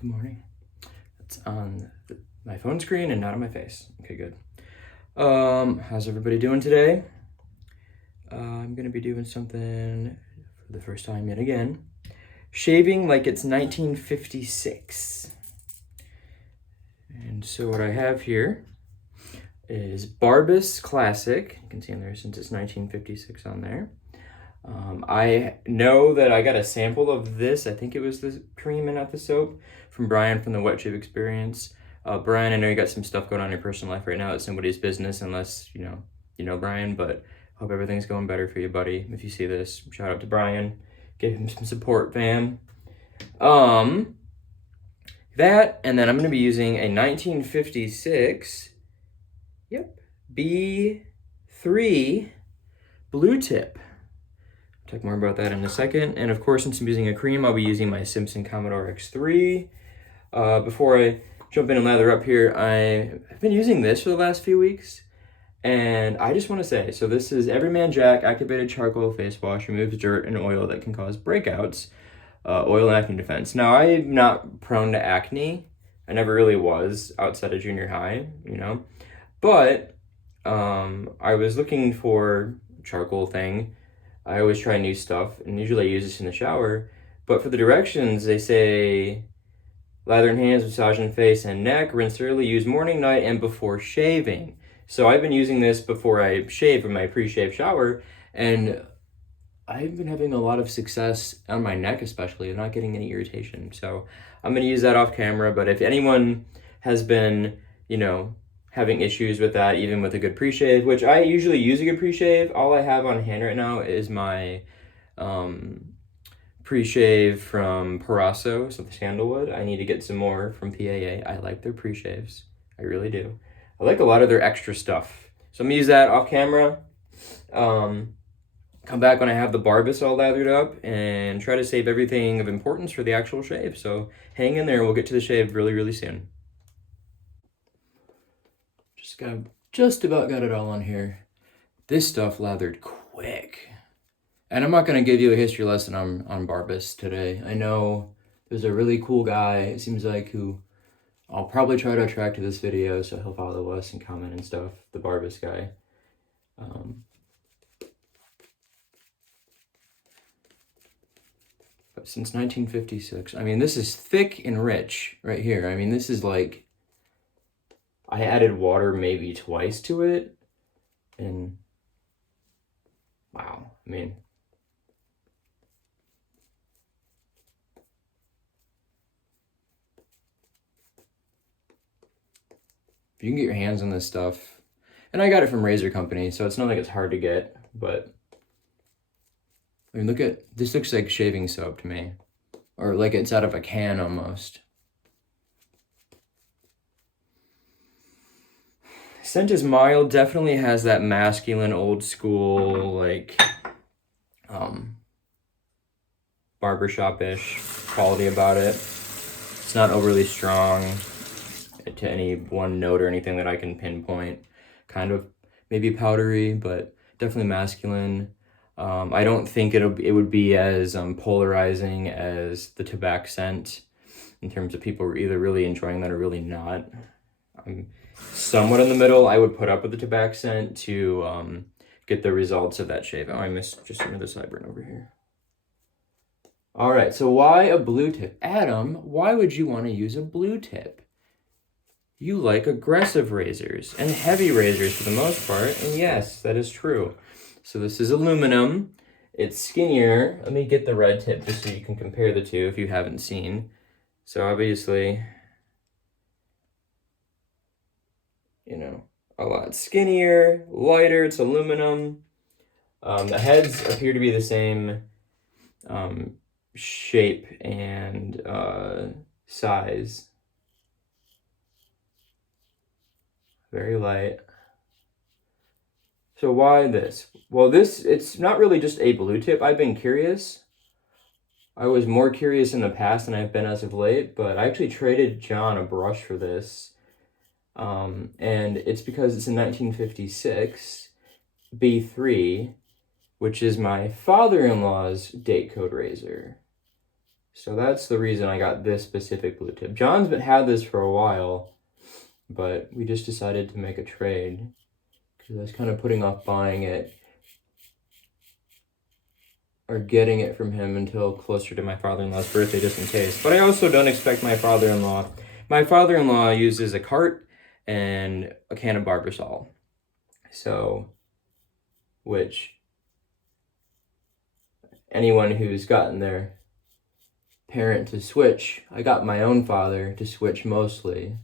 Good morning. It's on my phone screen and not on my face. Okay, good. How's everybody doing today? I'm gonna be doing something for the first time yet again. Shaving like it's 1956. And so what I have here is Barbus Classic. You can see on there since it's 1956 on there. I know that I got a sample of this. I think it was the cream and not the soap from Brian from the Wet Shave Experience. Brian, I know you got some stuff going on in your personal life right now. It's somebody's business unless, you know Brian, but hope everything's going better for you, buddy. If you see this, shout out to Brian. Give him some support, fam. That, and then I'm going to be using a 1956, B3 Blue Tip. Talk more about that in a second. And of course, since I'm using a cream, I'll be using my Simpsons Commodore X3. Before I jump in and lather up here, I've been using this for the last few weeks. And I just want to say, so this is Everyman Jack Activated Charcoal Face Wash. Removes dirt and oil that can cause breakouts. Oil and acne defense. Now, I'm not prone to acne. I never really was outside of junior high, But I was looking for a charcoal thing. I always try new stuff, and usually I use this in the shower. But for the directions, they say lather in hands, massage in face and neck, rinse thoroughly, use morning, night, and before shaving. So I've been using this before I shave in my pre-shave shower, and I've been having a lot of success on my neck especially, and not getting any irritation. So I'm going to use that off camera, but if anyone has been, having issues with that, even with a good pre-shave, which I usually use a good pre-shave. All I have on hand right now is my pre-shave from Parasso, so the sandalwood. I need to get some more from PAA. I like their pre-shaves. I really do. I like a lot of their extra stuff. So I'm going to use that off camera. Come back when I have the Barbus all lathered up and try to save everything of importance for the actual shave. So hang in there. We'll get to the shave really, really soon. Just about got it all on here. This stuff lathered quick. And I'm not going to give you a history lesson on Barbus today. I know there's a really cool guy, it seems like, who I'll probably try to attract to this video, so he'll follow us and comment and stuff, the Barbus guy. But since 1956, I mean, this is thick and rich right here. I mean, this is like, I added water maybe twice to it, and wow, I mean, if you can get your hands on this stuff, and I got it from Razor Company, so it's not like it's hard to get, but I mean, look at, this looks like shaving soap to me, or like it's out of a can almost. Scent is mild, definitely has that masculine, old school, like, barbershop-ish quality about it. It's not overly strong to any one note or anything that I can pinpoint. Kind of maybe powdery, but definitely masculine. I don't think it would be as polarizing as the tobacco scent in terms of people either really enjoying that or really not. I'm somewhat in the middle. I would put up with the tobacco scent to get the results of that shave. Oh, I missed just another sideburn over here. All right, so why a blue tip? Adam, why would you want to use a blue tip? You like aggressive razors and heavy razors for the most part, and yes, that is true. So this is aluminum. It's skinnier. Let me get the red tip just so you can compare the two if you haven't seen. So obviously, a lot skinnier, lighter, it's aluminum. The heads appear to be the same shape and size. Very light. So why this? Well, it's not really just a blue tip. I've been curious. I was more curious in the past than I've been as of late, but I actually traded John a brush for this. And it's because it's a 1956 B3, which is my father-in-law's date code razor. So that's the reason I got this specific blue tip. John's had this for a while, but we just decided to make a trade because I was kind of putting off buying it or getting it from him until closer to my father-in-law's birthday, just in case. But I also don't expect my father-in-law. My father-in-law uses a cart and a can of Barbasol. So, which anyone who's gotten their parent to switch, I got my own father to switch mostly.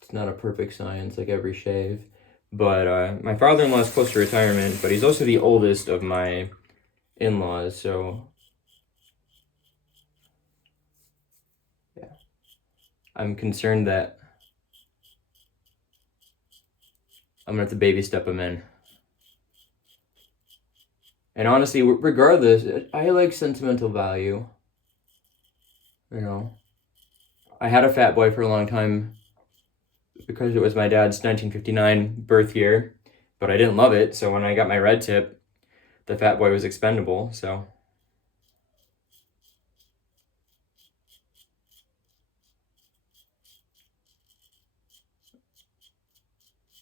It's not a perfect science like every shave. But my father-in-law is close to retirement, but he's also the oldest of my in-laws, so yeah. I'm concerned that I'm gonna have to baby step him in. And honestly, regardless, I like sentimental value. You know, I had a Fat Boy for a long time because it was my dad's 1959 birth year, but I didn't love it, so when I got my red tip, the Fat Boy was expendable, so.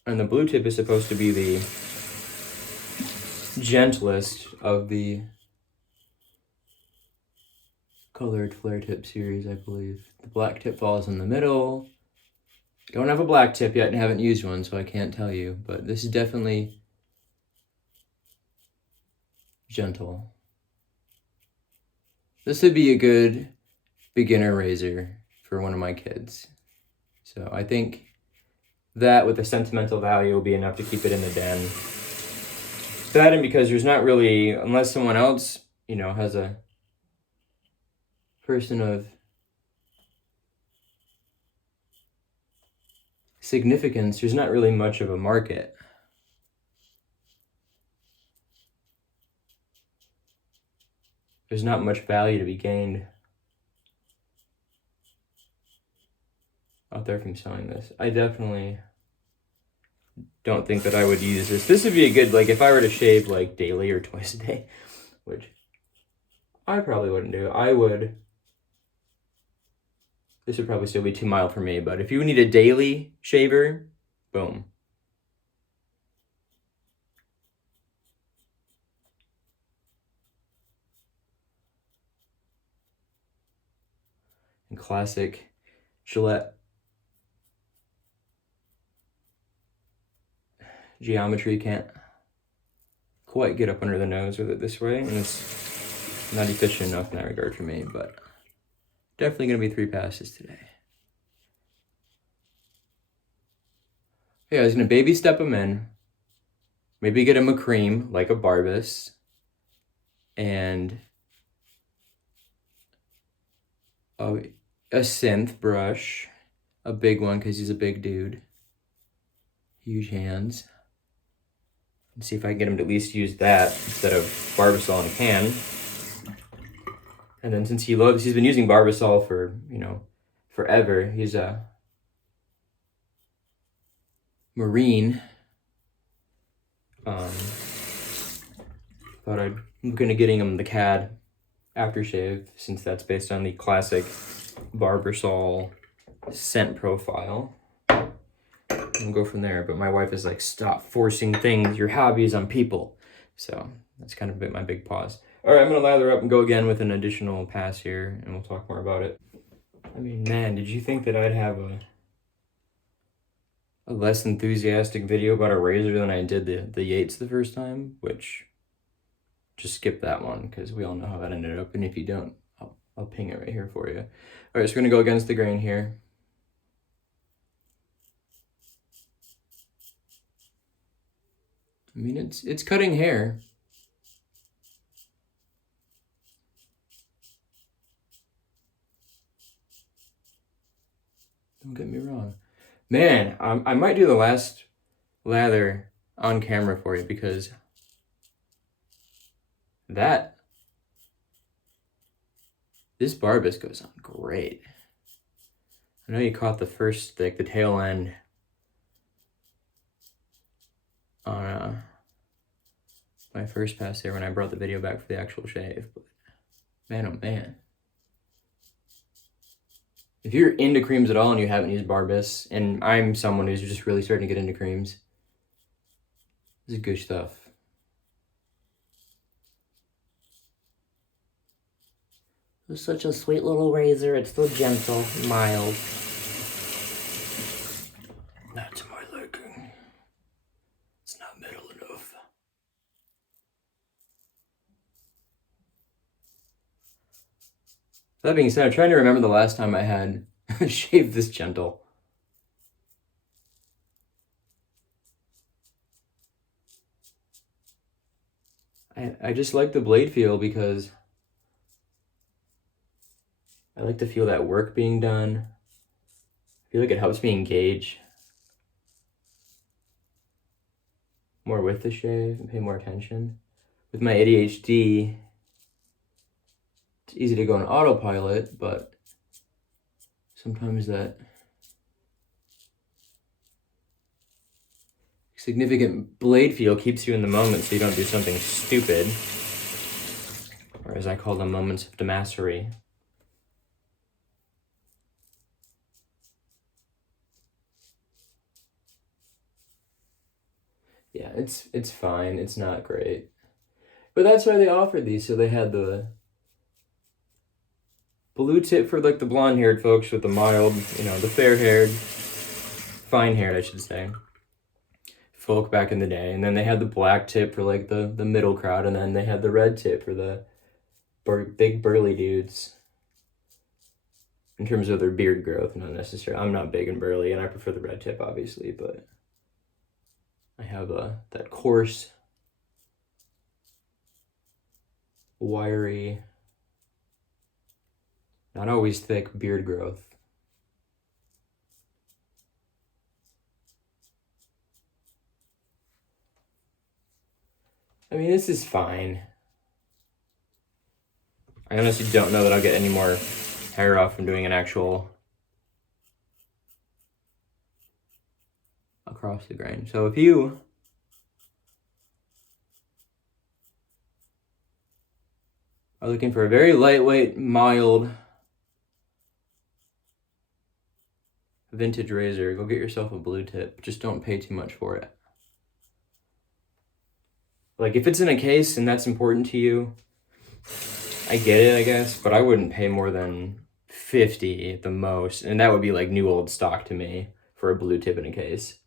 And the blue tip is supposed to be the gentlest of the colored flare tip series, I believe. The black tip falls in the middle. Don't have a black tip yet and haven't used one, so I can't tell you, but this is definitely gentle. This would be a good beginner razor for one of my kids. So I think that with the sentimental value will be enough to keep it in the den. That and because there's not really, unless someone else, you know, has a person of significance, there's not really much of a market. There's not much value to be gained out there from selling this. I definitely don't think that I would use this. This would be a good, like, if I were to shave, like, daily or twice a day, which I probably wouldn't do. This would probably still be too mild for me, but if you need a daily shaver, boom. And classic Gillette geometry, can't quite get up under the nose with it this way, and it's not efficient enough in that regard for me, but definitely gonna be 3 passes today. Yeah, I was gonna baby step him in, maybe get him a cream like a Barbus, and a synth brush, a big one because he's a big dude, huge hands. And see if I can get him to at least use that instead of Barbasol in a can. And then since he's been using Barbasol for, you know, forever. He's a Marine. Thought I'm looking at getting him the CAD aftershave since that's based on the classic Barbasol scent profile. We'll go from there, but my wife is like, stop forcing your hobbies on people. So that's kind of my big pause. All right, I'm gonna lather up and go again with an additional pass here, and we'll talk more about it. I mean, man, did you think that I'd have a less enthusiastic video about a razor than I did the Yates the first time? Which, just skip that one, because we all know how that ended up, and if you don't, I'll ping it right here for you. All right, so we're gonna go against the grain here. I mean, it's cutting hair. Don't get me wrong. Man, I might do the last lather on camera for you because this Barbus goes on great. I know you caught the first, like the tail end on my first pass there when I brought the video back for the actual shave, but Man, oh man. If you're into creams at all and you haven't used Barbus, and I'm someone who's just really starting to get into creams, this is good stuff. It's such a sweet little razor. It's so gentle, mild. Not to my liking. It's not metal enough. That being said, I'm trying to remember the last time I had shaved this gentle. I just like the blade feel because I like to feel that work being done. I feel like it helps me engage more with the shave and pay more attention. With my ADHD, it's easy to go on autopilot, but sometimes that significant blade feel keeps you in the moment so you don't do something stupid, or as I call them, moments of dumbassery. Yeah, it's fine. It's not great. But that's why they offered these. So they had the blue tip for like the blonde-haired folks with the mild, the fair-haired, fine-haired, I should say, folk back in the day. And then they had the black tip for like the middle crowd. And then they had the red tip for the big burly dudes. In terms of their beard growth, not necessarily. I'm not big and burly, and I prefer the red tip, obviously, but I have that coarse, wiry, not always thick beard growth. I mean, this is fine. I honestly don't know that I'll get any more hair off from doing an actual across the grain. So if you are looking for a very lightweight, mild, vintage razor, go get yourself a blue tip. Just don't pay too much for it. Like, if it's in a case and that's important to you, I get it, I guess, but I wouldn't pay more than $50 at the most, and that would be like new old stock to me for a blue tip in a case.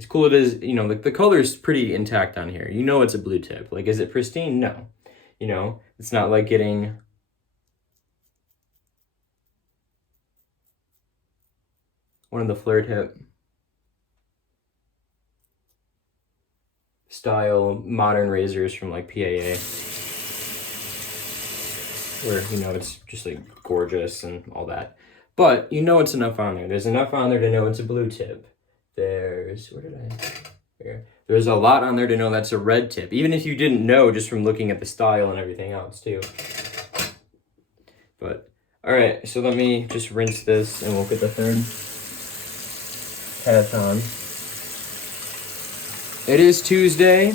As cool it is, like the color's pretty intact on here. It's a blue tip. Like, is it pristine? No. It's not like getting one of the flare tip style modern razors from like PAA, where it's just like gorgeous and all that. But it's enough on there. There's enough on there to know it's a blue tip. There's There's a lot on there to know that's a red tip, even if you didn't know just from looking at the style and everything else too. But all right, so let me just rinse this and we'll get the third pass on. It is Tuesday.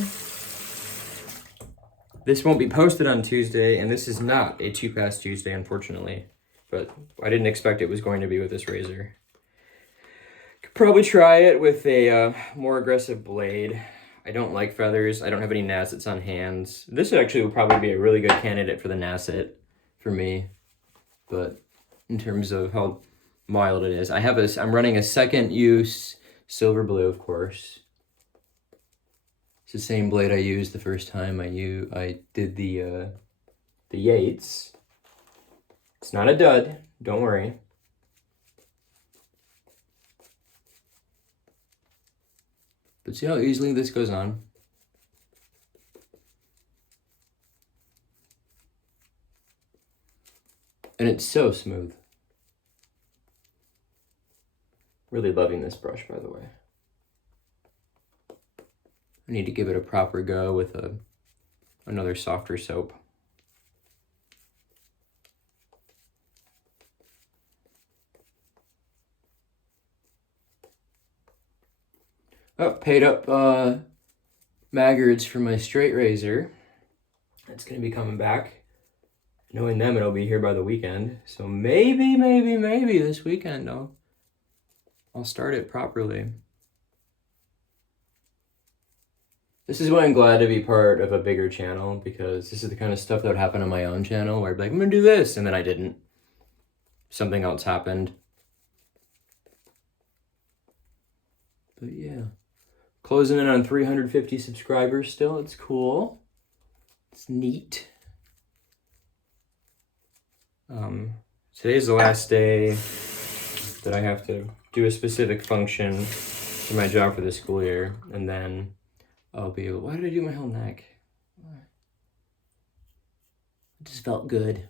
This won't be posted on Tuesday, and this is not a 2-pass Tuesday, unfortunately. But I didn't expect it was going to be with this razor. Could probably try it with a more aggressive blade. I don't like feathers. I don't have any nassets on hands. This actually would probably be a really good candidate for the nasset for me. But in terms of how mild it is, I'm running a second use silver blue, of course. It's the same blade I used the first time I did the Yates. It's not a dud, don't worry. But see how easily this goes on? And it's so smooth. Really loving this brush, by the way. I need to give it a proper go with another softer soap. Oh, paid up maggots for my straight razor. That's gonna be coming back. Knowing them, it'll be here by the weekend. So maybe this weekend I'll start it properly. This is why I'm glad to be part of a bigger channel, because this is the kind of stuff that would happen on my own channel where I'd be like, I'm gonna do this, and then I didn't. Something else happened. But yeah. Closing in on 350 subscribers still. It's cool. It's neat. Today's the last day that I have to do a specific function for my job for the school year, and then I'll be able... Why did I do my whole neck? It just felt good.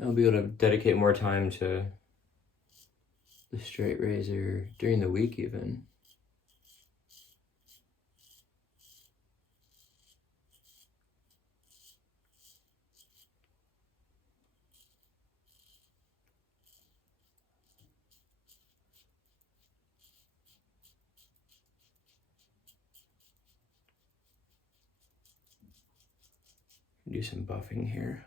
I'll be able to dedicate more time to the straight razor during the week even. Do some buffing here.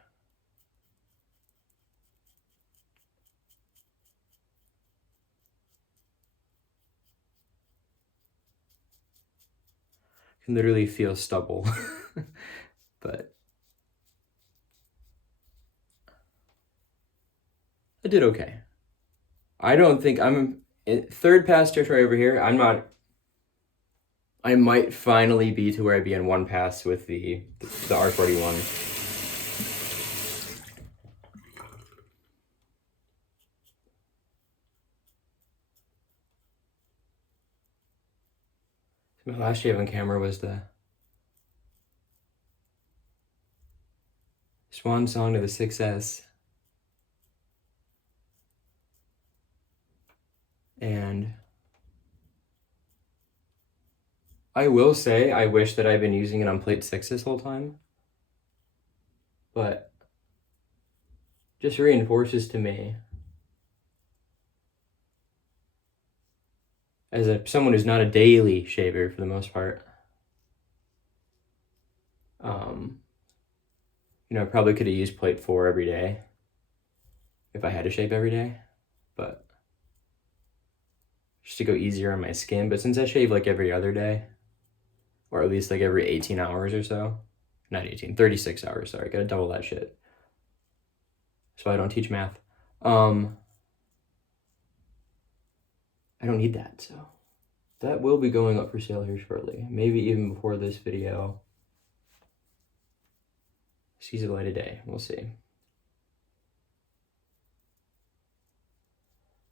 I can literally feel stubble, but I did okay. I don't think I'm third pass territory over here. I'm not. I might finally be to where I'd be in one pass with the R41. My last shave on camera was the swan song to the 6S. And I will say, I wish that I'd been using it on plate 6 this whole time. But just reinforces to me, as someone who's not a daily shaver for the most part, I probably could have used plate 4 every day if I had to shave every day, but just to go easier on my skin. But since I shave like every other day, or at least like every 18 hours or so, not 18, 36 hours, sorry, gotta double that shit. So I don't teach math. I don't need that, so that will be going up for sale here shortly. Maybe even before this video sees the light of day. We'll see.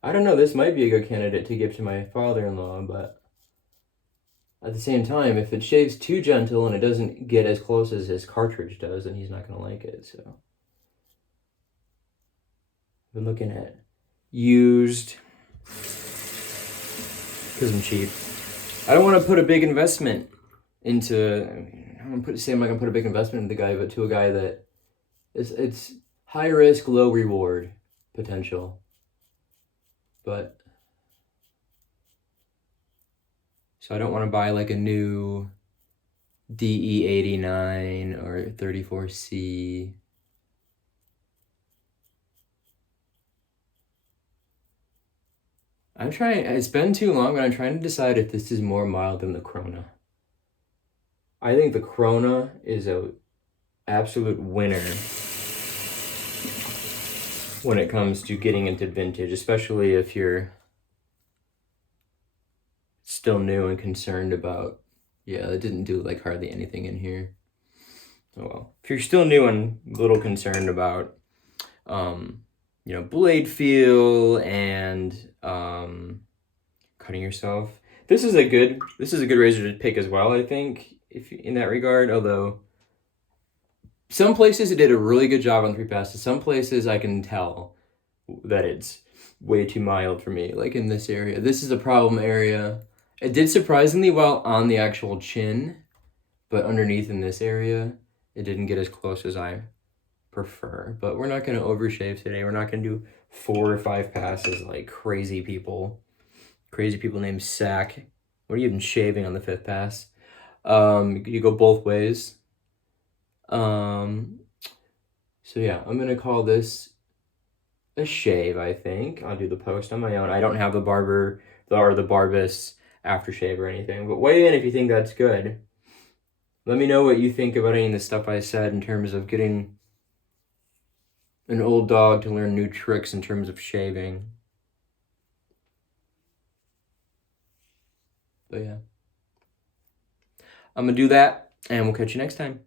I don't know, this might be a good candidate to give to my father-in-law, but at the same time, if it shaves too gentle and it doesn't get as close as his cartridge does, then he's not going to like it, so. I've been looking at used, because I'm cheap. I don't want to put a big investment into, I don't want to say I'm not going to put a big investment into the guy, but to a guy that it's high risk, low reward potential. But so I don't want to buy like a new DE89 or 34C. I'm trying, it's been too long, but I'm trying to decide if this is more mild than the Corona. I think the Corona is a absolute winner when it comes to getting into vintage, especially if you're still new and concerned about, yeah, it didn't do like hardly anything in here. Oh well. If you're still new and a little concerned about, blade feel and cutting yourself, this is a good razor to pick as well, I think, if in that regard. Although some places it did a really good job on 3 passes. Some places I can tell that it's way too mild for me. Like in this area, this is a problem area. It did surprisingly well on the actual chin, but underneath in this area, it didn't get as close as I prefer. But we're not going to overshave today. We're not going to do 4 or 5 passes like crazy people. crazy people named Sack. What are you even shaving on the 5th pass? You go both ways. So yeah, I'm gonna call this a shave, I think. I'll do the post on my own. I don't have the Barbus aftershave or anything, but weigh in if you think that's good. Let me know what you think about any of the stuff I said in terms of getting an old dog to learn new tricks in terms of shaving. But yeah. I'm gonna do that, and we'll catch you next time.